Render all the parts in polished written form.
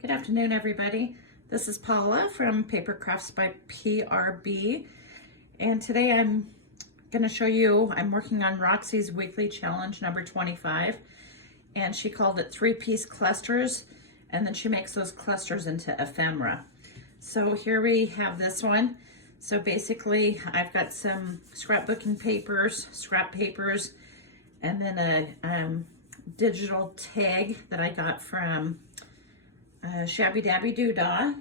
Good afternoon, everybody. This is Paula from Paper Crafts by PRB, and today I'm going to show you, I'm working on Roxy's weekly challenge number 25, and she called it 3-piece clusters, and then she makes those clusters into ephemera. So here we have this one. So basically, I've got some scrapbooking papers, scrap papers, and then a digital tag that I got from Shabby Dabby Doodah,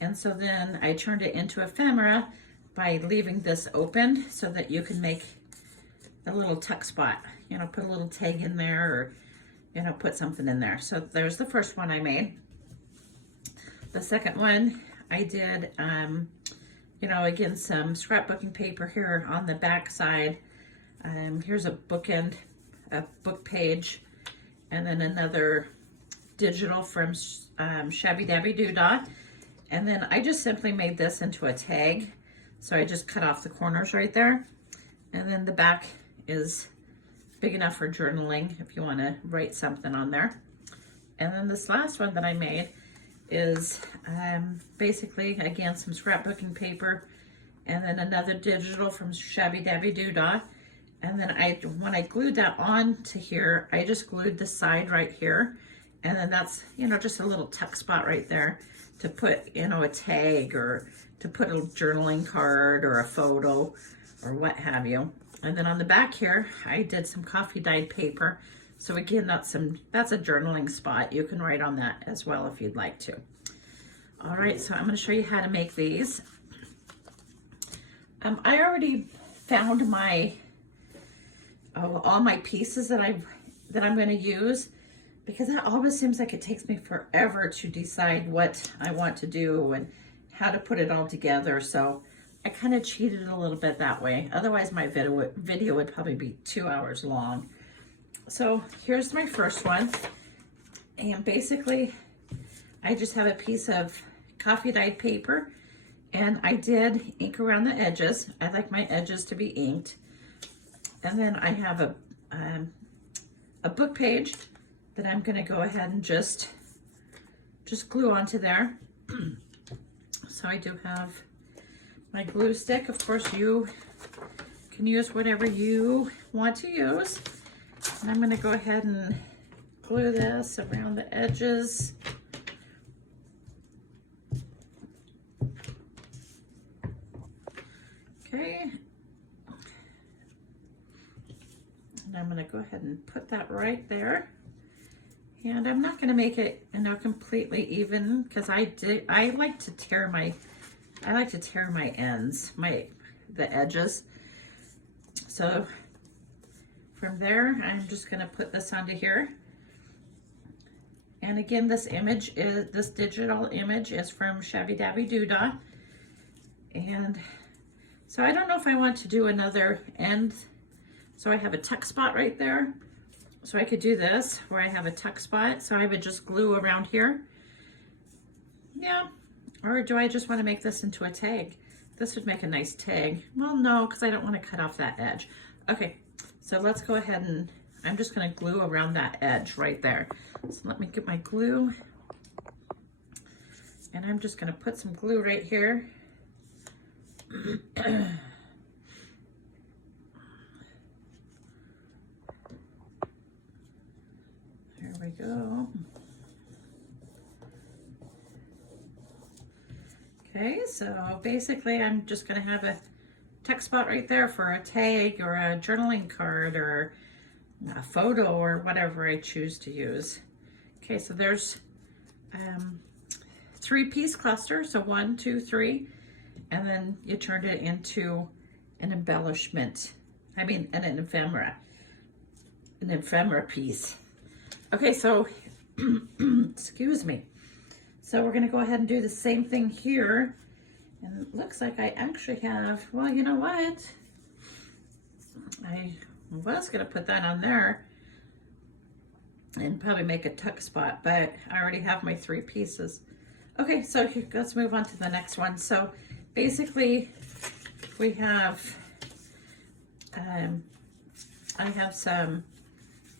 and so then I turned it into ephemera by leaving this open so that you can make a little tuck spot, you know, put a little tag in there, or you know, put something in there. So there's the first one I made. The second one I did, you know, again, some scrapbooking paper here on the back side. Here's a bookend, a book page, and then another digital from Shabby Dabby Doodah, and then I just simply made this into a tag. So I just cut off the corners right there, and then the back is big enough for journaling if you want to write something on there. And then this last one that I made is basically, again, some scrapbooking paper, and then another digital from Shabby Dabby Doodah. And then when I glued that on to here, I just glued the side right here. And then that's, you know, just a little tuck spot right there to put, you know, a tag, or to put a journaling card or a photo or what have you. And then on the back here, I did some coffee dyed paper. So again, that's a journaling spot. You can write on that as well if you'd like to. All right, so I'm going to show you how to make these. I already found my all my pieces that I'm going to use, because it always seems like it takes me forever to decide what I want to do and how to put it all together. So I kind of cheated a little bit that way. Otherwise, my video would probably be 2 hours long. So here's my first one. And basically, I just have a piece of coffee dyed paper, and I did ink around the edges. I like my edges to be inked. And then I have a book page that I'm going to go ahead and just glue onto there. So I do have my glue stick. Of course, you can use whatever you want to use. And I'm going to go ahead and glue this around the edges. Okay. And I'm going to go ahead and put that right there. And I'm not going to make it, you know, completely even, because I like to tear my ends, the edges. So from there, I'm just going to put this onto here. And again, this digital image is from Shabby Dabby Doodah. And so I don't know if I want to do another end. So I have a tuck spot right there. So I could do this where I have a tuck spot. So I would just glue around here. Yeah. Or do I just want to make this into a tag? This would make a nice tag. Well, no, because I don't want to cut off that edge. Okay, so let's go ahead and I'm just going to glue around that edge right there. So let me get my glue. And I'm just going to put some glue right here. There we go. Okay, so basically I'm just going to have a tuck spot right there for a tag or a journaling card or a photo or whatever I choose to use. Okay, so there's 3-piece cluster, so 1, 2, 3, and then you turned it into an embellishment. I mean, an ephemera piece. Okay, so, excuse me. So we're gonna go ahead and do the same thing here. And it looks like I actually have, well, you know what? I was gonna put that on there and probably make a tuck spot, but I already have my 3 pieces. Okay, so let's move on to the next one. So basically we have, I have some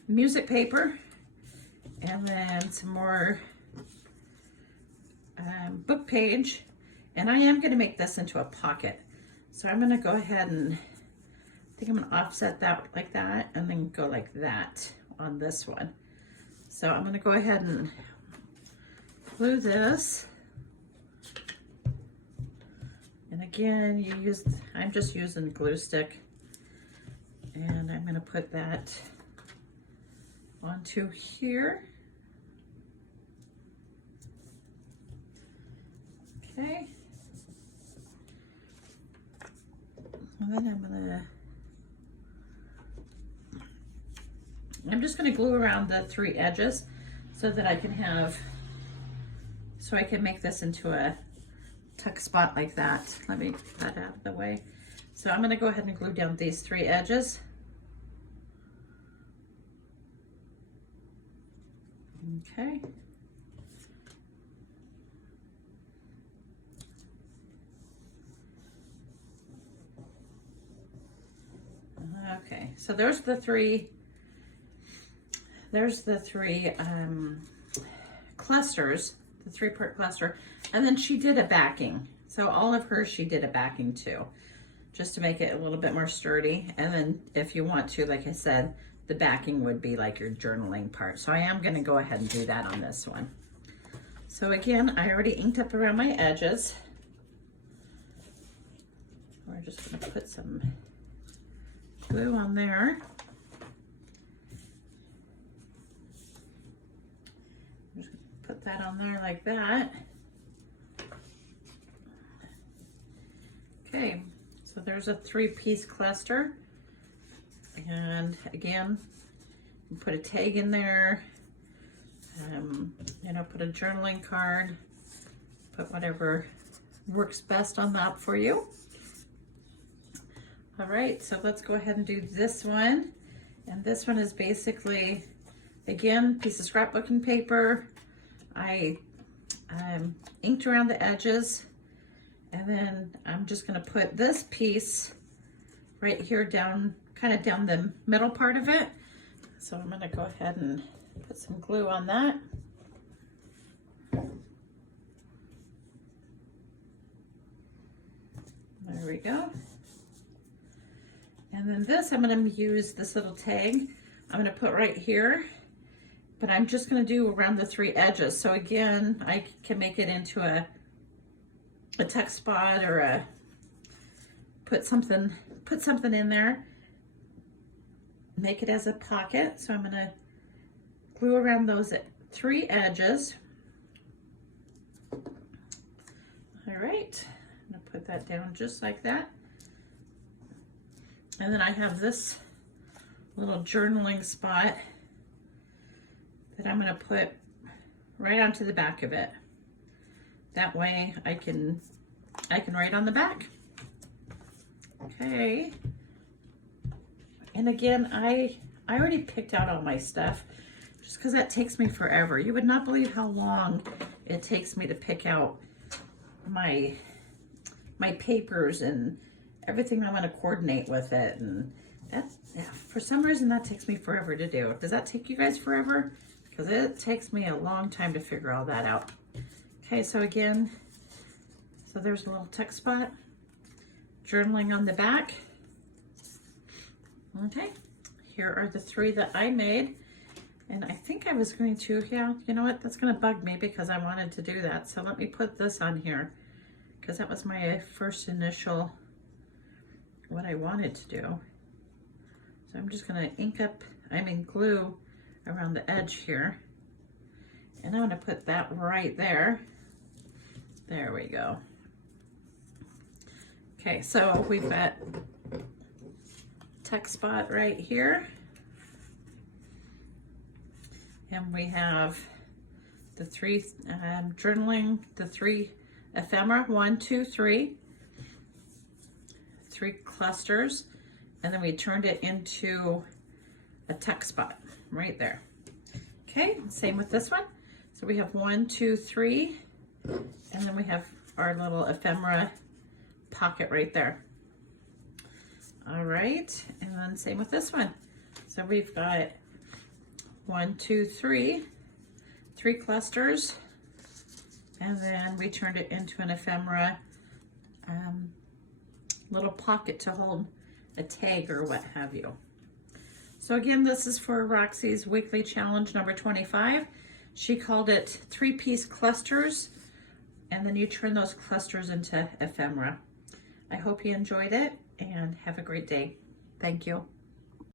music paper and then some more book page, and I am going to make this into a pocket. So I'm going to go ahead and, I think I'm going to offset that like that, and then go like that on this one. So I'm going to go ahead and glue this. And again, I'm just using glue stick, and I'm going to put that onto here. Okay. And then I'm just going to glue around the 3 edges so that I can make this into a tuck spot like that. Let me get that out of the way. So I'm going to go ahead and glue down these 3 edges. Okay. Okay, so there's the three clusters, the 3-part cluster, and then she did a backing. So all of hers, she did a backing too, just to make it a little bit more sturdy. And then if you want to, like I said, the backing would be like your journaling part. So I am going to go ahead and do that on this one. So again, I already inked up around my edges. We're just going to put some glue on there. Just put that on there like that. Okay, so there's a 3-piece cluster. And again, you put a tag in there, you know, put a journaling card, put whatever works best on that for you. All right, so let's go ahead and do this one. And this one is basically, again, piece of scrapbooking paper. I inked around the edges, and then I'm just gonna put this piece right here down, kind of down the middle part of it. So I'm gonna go ahead and put some glue on that. There we go. And then this, I'm going to use this little tag. I'm going to put right here, but I'm just going to do around the 3 edges. So again, I can make it into a tuck spot, or put something in there, make it as a pocket. So I'm going to glue around those 3 edges. All right, I'm going to put that down just like that. And then I have this little journaling spot that I'm going to put right onto the back of it. That way I can write on the back. Okay. And again, I already picked out all my stuff just because that takes me forever. You would not believe how long it takes me to pick out my papers and everything I want to coordinate with it, and that's, yeah, for some reason that takes me forever to do. Does that take you guys forever? Because it takes me a long time to figure all that out. Okay, so again, so there's a little tuck spot, journaling on the back. Okay, here are the 3 that I made, and I think I was going to, yeah, you know what, that's going to bug me because I wanted to do that. So let me put this on here because that was my first initial what I wanted to do. So I'm just going to glue around the edge here, and I'm going to put that right there. There we go. Okay, so we've got tuck spot right here, and we have the 3 journaling, the 3 ephemera, 1, 2, 3. 3 clusters, and then we turned it into a tuck spot right there. Okay, same with this one. So we have 1, 2, 3, and then we have our little ephemera pocket right there. All right, and then same with this one. So we've got 1, 2, 3, 3 clusters, And then we turned it into an ephemera little pocket to hold a tag or what have you. So again, this is for Roxy's weekly challenge number 25. She called it 3-piece clusters, and then you turn those clusters into ephemera. I hope you enjoyed it and have a great day. Thank you.